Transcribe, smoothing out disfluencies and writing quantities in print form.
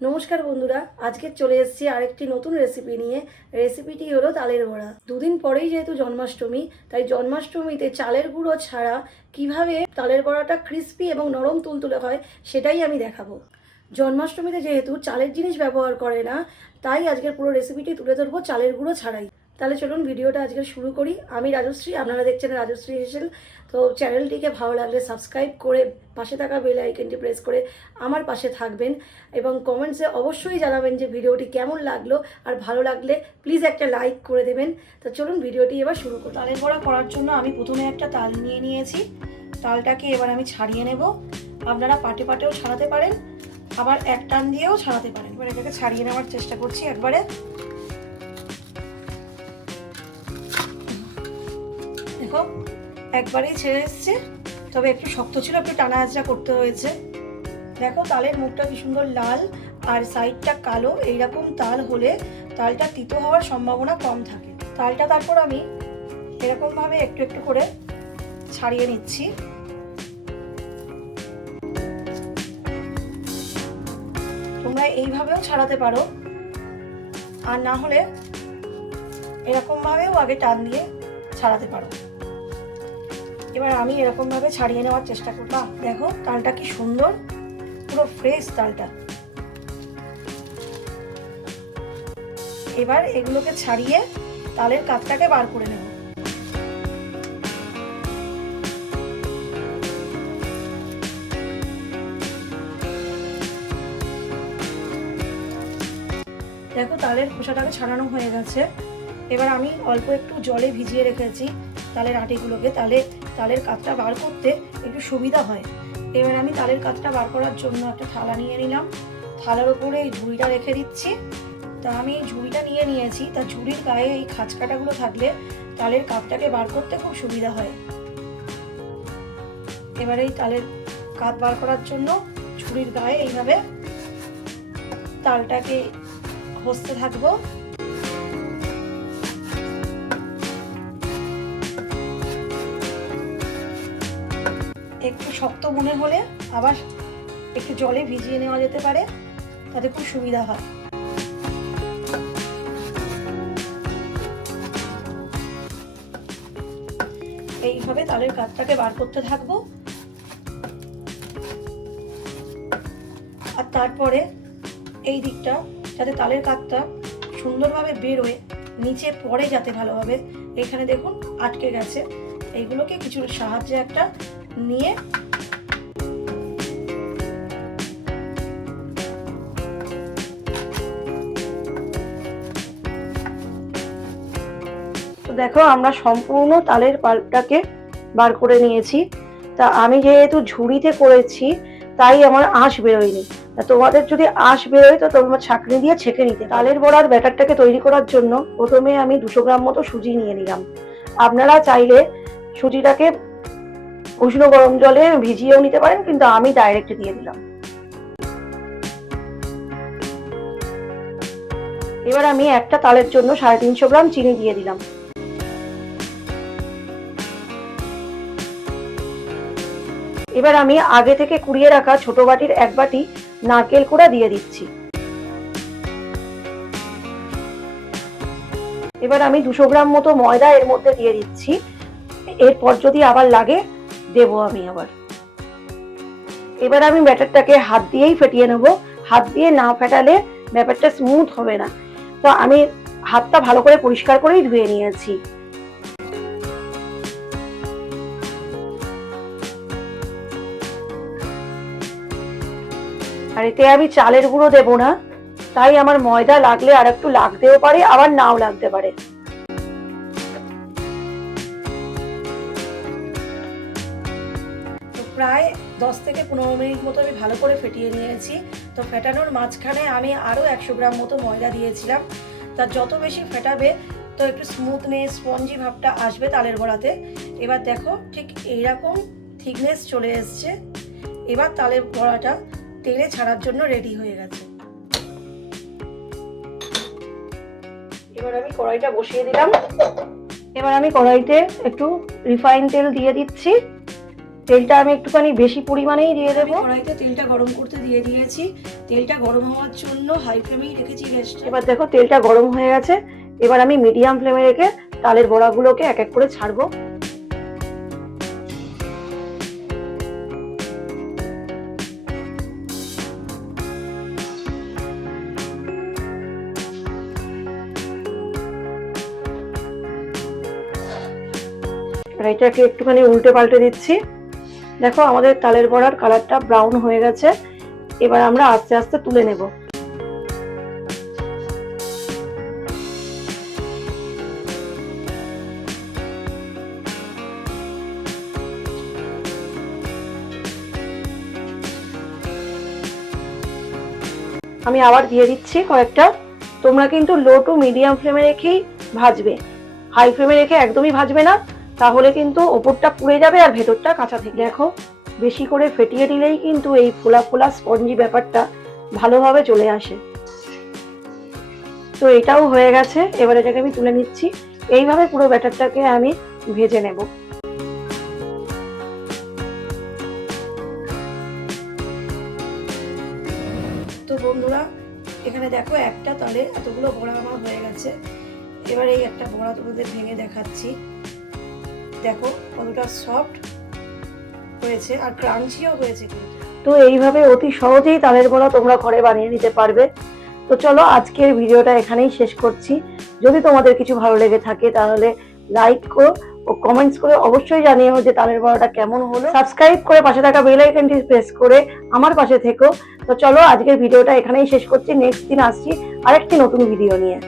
নমস্কার বন্ধুরা, আজকে চলে এসেছি আরেকটি নতুন রেসিপি নিয়ে। রেসিপিটি হলো তালের বড়া। দুদিন পরেই যেহেতু জন্মাষ্টমী, তাই জন্মাষ্টমীতে চালের গুঁড়ো ছাড়া কিভাবে তালের বড়াটা ক্রিস্পি এবং নরম তুলতুলে হয় সেটাই আমি দেখাবো। জন্মাষ্টমীতে যেহেতু চালের জিনিস ব্যবহার করে না, তাই আজকের পুরো রেসিপিটি তুলে ধরবো চালের গুঁড়ো ছাড়াই। তাহলে চলুন ভিডিওটা আজকে শুরু করি। আমি রাজশ্রী, আপনারা দেখছেন রাজশ্রী হেসেল। তো চ্যানেলটিকে ভালো লাগলে সাবস্ক্রাইব করে পাশে থাকা বেল আইকনটি প্রেস করে আমার পাশে থাকবেন এবং কমেন্টসে অবশ্যই জানাবেন যে ভিডিওটি কেমন লাগলো, আর ভালো লাগলে প্লিজ একটা লাইক করে দেবেন। তো চলুন ভিডিওটি এবার শুরু করি। তালের বড়া করার জন্য আমি প্রথমে একটা তাল নিয়ে নিয়েছি। তালটাকে এবার আমি ছাড়িয়ে নেব। আপনারা পাটে পাটেও ছাড়াতে পারেন, আবার এক টান দিয়েও ছাড়াতে পারেন। এবার এটাকে ছাড়িয়ে নেওয়ার চেষ্টা করছি একবারে। দেখো একবারেই ছেড়ে এসছে, তবে একটু শক্ত ছিল, একটু টানা আঁচড়া করতে হয়েছে। দেখো তালের মুখটা কি সুন্দর লাল আর সাইডটা কালো। এইরকম তাল হলে তালটা তিতো হওয়ার সম্ভাবনা কম থাকে। তালটা তারপর আমি এরকমভাবে একটু একটু করে ছাড়িয়ে নিচ্ছি। তোমরা এইভাবেও ছাড়াতে পারো, আর না হলে এরকমভাবেও আগে টান দিয়ে ছাড়াতে পারো। এবার আমি এরকমভাবে ছাড়িয়ে নেওয়ার চেষ্টা করব। দেখো তালটা কি সুন্দর, পুরো ফ্রেশ তালটা। এবার এগুলোকে ছাড়িয়ে তালের কাতটাকে বার করে নেব। দেখো তালের খোসাটাকে ছাড়ানো হয়ে গেছে। এবার আমি অল্প একটু জলে ভিজিয়ে রেখেছি তালের আটিগুলোকে, তালের কাতটা বার করতে একটু সুবিধা হয়। এবার আমি তালের কাতটা বার করার জন্য একটা থালা নিয়ে নিলাম। থালার উপরে এই ঝুড়িটা রেখে দিচ্ছি। তা আমি এই ঝুড়িটা নিয়ে নিয়েছি। তা ঝুড়ির গায়ে এই খাঁচকাটাগুলো থাকলে তালের কাতটাকে বার করতে খুব সুবিধা হয়। এবার এই তালের কাত বার করার জন্য ঝুড়ির গায়ে এইভাবে তালটাকে ঘষতে থাকবো। একটু শক্ত মনে হলে আবার একটু জলে ভিজিয়ে নেওয়া যেতে পারে, তাতে খুব সুবিধা হয়। এইভাবে তালের কাতটাকে বার করতে থাকবো। আর তারপরে এই দিকটা যাতে তালের কাতটা সুন্দরভাবে বেরোয়, নিচে পড়ে যাতে ভালোভাবে, এখানে দেখুন আটকে গেছে। এইগুলোকে কিছু সাহায্যে একটা নিয়ে দেখো আমরা সম্পূর্ণ তালের পাল্পটাকে বার করে নিয়েছি। তা আমি যেহেতু ঝুড়িতে করেছি তাই আমার আঁশ বেরোয়নি। তা তোমাদের যদি আঁশ বেরোয় তো তোমরা ছাঁকনি দিয়ে ছেঁকে নিতে। তালের বড়ার ব্যাটারটাকে তৈরি করার জন্য প্রথমে আমি 200 গ্রাম মতো সুজি নিয়ে নিলাম। আপনারা চাইলে সুজিটাকে উষ্ণ গরম জলে ভিজিয়েও নিতে পারেন, কিন্তু আমি ডাইরেক্ট দিয়ে দিলাম। এবার আমি একটা তালের জন্য 350 গ্রাম চিনি দিয়ে দিলাম। এবার আমি আগে থেকে কুড়িয়ে রাখা ছোট বাটির 1 বাটি নারকেল কোড়া দিয়ে দিচ্ছি। এবার আমি 200 গ্রাম মতো ময়দা এর মধ্যে দিয়ে দিচ্ছি। এরপর যদি আবার লাগে দেবো আমি আবার। এবার আমি ব্যাটারটাকে হাত দিয়েই ফেটিয়ে নেব। হাত দিয়ে না ফেটালে ব্যাপারটা স্মুথ হবে না। তো আমি হাতটা ভালো করে পরিষ্কার করেই ধুয়ে নিয়েছি। আর এতে আমি চালের গুঁড়ো দেবো না, তাই আমার ময়দা লাগলে আর একটু লাগতেও পারে, আবার নাও লাগতে পারে। তো প্রায় 10 থেকে 15 মিনিট মতো আমি ভালো করে ফেটিয়ে নিয়েছি। তো ফেটানোর মাঝখানে আমি আরও 100 গ্রাম মতো ময়দা দিয়েছিলাম। তা যত বেশি ফেটাবে তো একটু স্মুথনেস, স্পঞ্জি ভাবটা আসবে তালের বড়াতে। এবার দেখো ঠিক এইরকম থিকনেস চলে এসছে। এবার তালের বড়াটা তেলে ছাড়ার জন্য রেডি হয়ে গেছে। এবার আমি কড়াইটা বসিয়ে দিলাম। এবার আমি কড়াইতে একটু রিফাইন তেল দিয়ে দিচ্ছি। তেলটা আমি একটুখানি বেশি পরিমাণেই দিয়ে দেবো। কড়াইতে তেলটা গরম করতে দিয়ে দিয়েছি। তেলটা গরম হওয়ার জন্য হাই ফ্লেমেই রেখেছি গ্যাসটা। এবার দেখো তেলটা গরম হয়ে গেছে। এবার আমি মিডিয়াম ফ্লেমে রেখে তালের বড়াগুলোকে এক এক করে ছাড়বো। এটাকে একটুখানি উল্টে পাল্টে দিচ্ছি। দেখো আমাদের তালের বড়ার কালারটা ব্রাউন হয়ে গেছে। এবার আমরা আস্তে আস্তে তুলে নেব। আমি আবার দিয়ে দিচ্ছি কয়েকটা। তোমরা কিন্তু লো টু মিডিয়াম ফ্লেমে রেখেই ভাজবে, হাই ফ্লেমে রেখে একদমই ভাজবে না, তাহলে কিন্তু ওপরটা পুড়ে যাবে আর ভেতরটা কাঁচা থেকে। দেখো বেশি করে ফেটিয়ে দিলেই কিন্তু এই ফোলা ফোলা স্পঞ্জি ব্যাপারটা ভালোভাবে চলে আসে। তো এটাও হয়ে গেছে। এবার এটাকে আমি তুলে নিচ্ছি। এইভাবে পুরো ব্যাটারটাকে আমি ভেজে নেব। তো বন্ধুরা এখানে দেখো একটা তালে এতগুলো বড়া আমার হয়ে গেছে। এবার এই একটা বড়া তোমাদের ভেঙে দেখাচ্ছি। দেখো কতটা সফট হয়েছে আর ক্রাঞ্চিও হয়েছে কিন্তু। তো এইভাবে অতি সহজেই তালের বড়া তোমরা ঘরে বানিয়ে নিতে পারবে। তো চলো আজকের ভিডিওটা এখানেই শেষ করছি। যদি তোমাদের কিছু ভালো লেগে থাকে তাহলে লাইক করো ও কমেন্টস করে অবশ্যই জানিও যে তালের বড়াটা কেমন হলো। সাবস্ক্রাইব করে পাশে থাকা বেল আইকনটি প্রেস করে আমার পাশে থেকো। তো চলো আজকের ভিডিওটা এখানেই শেষ করছি। নেক্সট দিন আসছি আরেকটি নতুন ভিডিও নিয়ে।